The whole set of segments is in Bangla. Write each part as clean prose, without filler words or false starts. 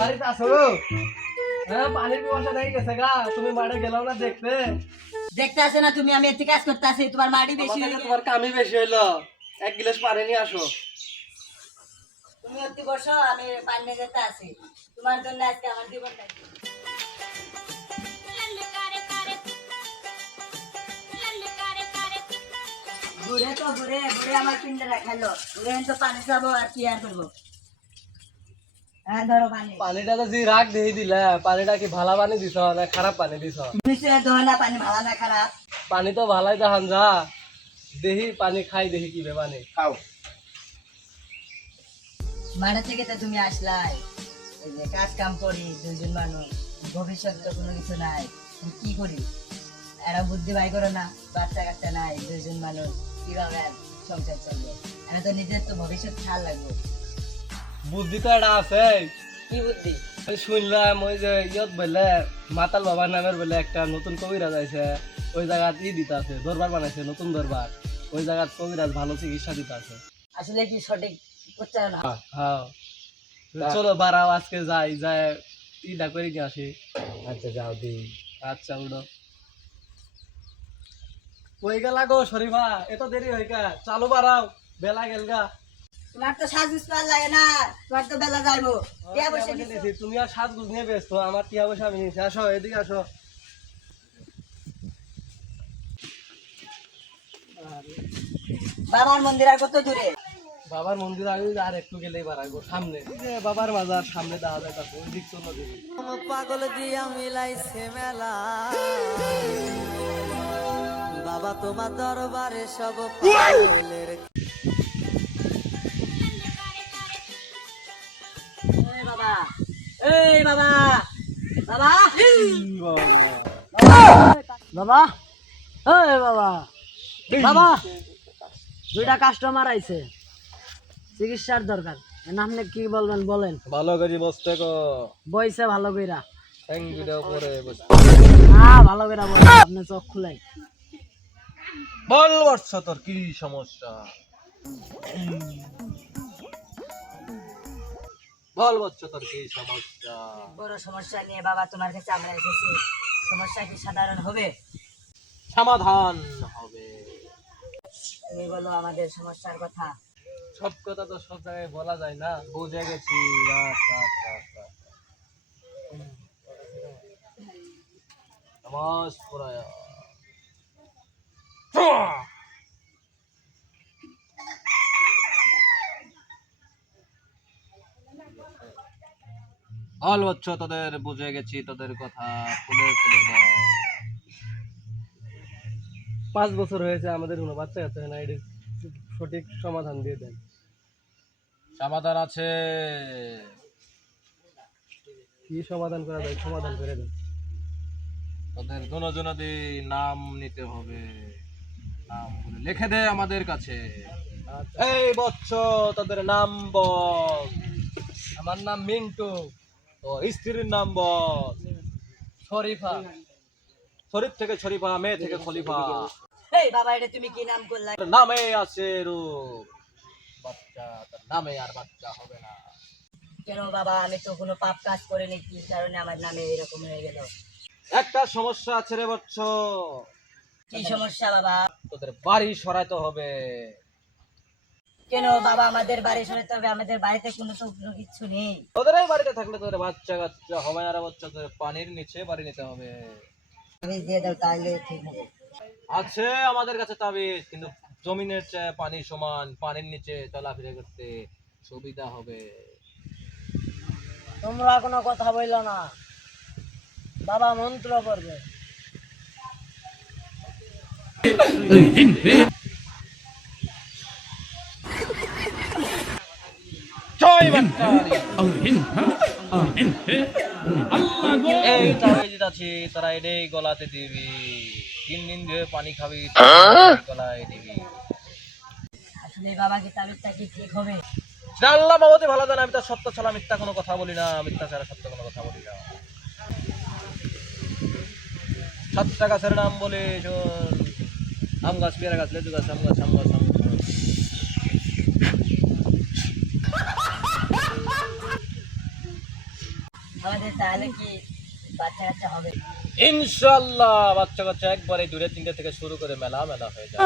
বাড়িতে আসো হ্যাঁ পানির ব্যবস্থা হয়ে গেছে গা তুমি মাঠে গেলাও না দেখতে দেখতে আসে না তুমি, আমি এতে কাজ করতে আসি, তোমার মাটি বেশি আমার হয়ে কাছে গেছে। তোমার কামই বেশি হইলো এক গ্লাস পানি নিয়ে আসো তুমি অতি বসো, আমি পানি নিয়ে যেতে আসি, তোমার জন্য আজকে আমার জীবনটা ঘুরে তো ঘুরে ঘুরে আমার পিন্ডে রাখালো, ঘুরে তো পানি খাবো আর কি আর করবো। হ্যাঁ ধরো পানি। পানিটা তো জি রাখ দিয়ে দিলা পানিটা কি ভালো পানি দিছ না খারাপ পানি দিছ নিশ্চয় ধরো না, পানি ভালো না খারাপ? পানি তো ভালাই দেখান যা দেহি পানি খাই দেহি কি বে পানি খাও মাঠে থেকে তো তুমি আসলাই, এই যে কাজ কাম করি দুজন মানুষ, ভবিষ্যৎ তো কোনো কিছু নাই, আমি কি করি? এরা বুদ্ধি বাই করো না, বাচ্চা কাচ্চা নাই, দুজন মানুষ কিভাবে আর সংসার চলবে? আমি তো নিজের তো ভবিষ্যৎ খেয়াল লাগবো। বুদ্ধি তো এটা আছে কি বুদ্ধি? আমি শুনলাম ওই যে ইয়ত বলে মাতাল বাবার নামের বলে একটা নতুন কবিরাজ আছে ওই জায়গাত দিতে আছে দরবার বানাইছে নতুন দরবার ওই জায়গাত কবিরাজ ভালো চিকিৎসা দিতে আছে আসলে কি সঠিক উচ্চারণ? হ্যাঁ চলো বাড়াও আজকে যাই যায় ইটা করে নিয়ে আসি আচ্ছা যাও দি। আচ্ছা উঠো কই গেলা গো শরীফা এত দেরি হয়ে গা চালু বাড়াও বেলা গেল গা তোমার তো সাজুস পাল লাগে না, তোমার তো বেলা যাইবো। টিয়া বসে নিয়েছি, তুমি আর সাজগুজ নিয়ে ব্যস্ত আমার টিয়া পয়সা আমি নিয়েছি আসো এদিকে আসো বাবার মন্দির আর কত দূরে? বাবার মন্দির আগে আর একটু গেলেই বাড়াবো সামনে এই যে বাবার মাজার সামনে দেখা যায় তারপর ওই দিক চলো দিবি পাগল দিয়া মিলাইছে মেলা, বাবা তোমার দরবারে সব পাগলের। এই বাবা, এই বাবা, বাবা, বাবা, এই বাবা, বাবা, দুইটা কাস্টমার আইছে, চিকিৎসার দরকার, আপনি কি বলবেন বলেন? ভালো করে বসতে কো বইছে ভালো কইরা। থ্যাংক ইউ দাও পরে বসতে ভালো কইরা বল, আপনি চোখ খুলাই। বল বর্ষ তোর কি সমস্যা বল বর্ষ তোর কি সমস্যা বড় সমস্যা নিয়ে বাবা তোমার কাছে আমরা এসেছি, সমস্যা কি সাধারণ হবে? সমাধান হবে তুমি বলো আমাদের সমস্যার কথা। সব কথা তো সব জায়গায় বলা যায় না বুঝে গেছি রাখ রাখ রাখ রাখ নামাজ পড়ায়া বল বচ্চ তোদের বুঝে গেছি তোদের কথা খুলে খুলে বল 5 বছর হয়েছে আমাদের কোনো বাচ্চা কাচ্চা হয় না এর সঠিক সমাধান দিয়ে দেন সমাধান আছে কি সমাধান করা যায় সমাধান করে দেন তোদের দুজনাদের নাম নিতে হবে নাম বলে লিখে দে আমাদের কাছে এই বচ্চ তোদের নাম বল আমার নাম মিন্টু তোর স্ত্রীর নাম বল শরীফা শরীফ থেকে শরীফা মেয়ে থেকে খলিফা এই বাবা, এটা তুমি কি নাম করলা? তোর নামে আছে রূপ বাচ্চা তোর নামে আর বাচ্চা হবে না কেন বাবা, আমি তো কোনো পাপ কাজ করিনি, কি কারণে আমার নামে এরকম হয়ে গেল? একটা সমস্যা আছে রে বচ্চ কি সমস্যা বাবা? তোদের বাড়ি সরাইতে হবে কেন বাবা, আমাদের বাড়ি সরাতে হবে? আমাদের বাড়িতে কোনো কিছু নেই। তোদের এই বাড়িতে থাকলে তোদের বাচ্চা কাচ্চা হবে না রে বাচ্চা তোদের পানির নিচে বাড়ি নিতে হবে আমি দিয়ে দাও তাহলে ঠিক হবে। আছে আমাদের কাছে তাবিজ কিন্তু জমিনের চেয়ে পানি সমান পানির নিচে চলাফেরা করতে সুবিধা হবে তোমরা কোনো কথা বললো না, বাবা মন্ত্র করবে। জয় বাচ্চারি এই তাবিজ আছে তারা এটাই গলাতে দিবি 3 দিন ধরে পানি খাবি গলায় দিবি আসলে বাবা কি তাবিজটা কি ঠিক হবে? আল্লাহ বাবাতে ভালো জানে আমি তো সত্য ছাড়া মিথ্যা কোনো কথা বলি না মিথ্যা ছাড়া সত্য কোনো কথা বলি না 7টা গাছের নাম বলে শোন আম গাছ পেয়ারা গাছ লেচু গাছ আম গাছ আম গাছ আম গাছ আমাদের তাহলে কি বাচ্চা কাচ্চা হবে? ইনশাআল্লাহ বাচ্চা কাচ্চা একবারে দূরে তিনটে থেকে শুরু করে মেলা মেলা হয়ে যায়।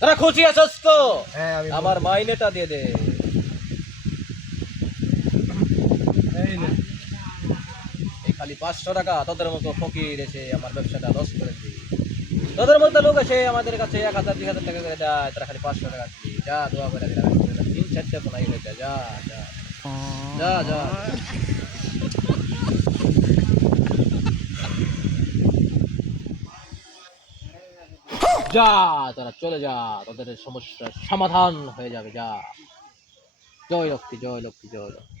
তোরা খুশি আছিস তো? হ্যাঁ আমি আমার মাইনেটা দিয়ে দে। এই নে। এই খালি 500 টাকা তোদের মতো ফকির এসে আমার ব্যবসাটা লস করে দিই। তোদের মতো লোক এসে আমাদের কাছে 1000 2000 টাকা করে দেয়, তারা খালি 500 টাকা দিই। যা দোয়া করে দিলাম 3-4টা কোনাই হয়ে যায়। যা যা যা যা যা, তোরা চলে যা, তোদের সমস্যার সমাধান হয়ে যাবে। যা, জয় লক্ষ্মী, জয় লক্ষ্মী, জয় লক্ষ্মী।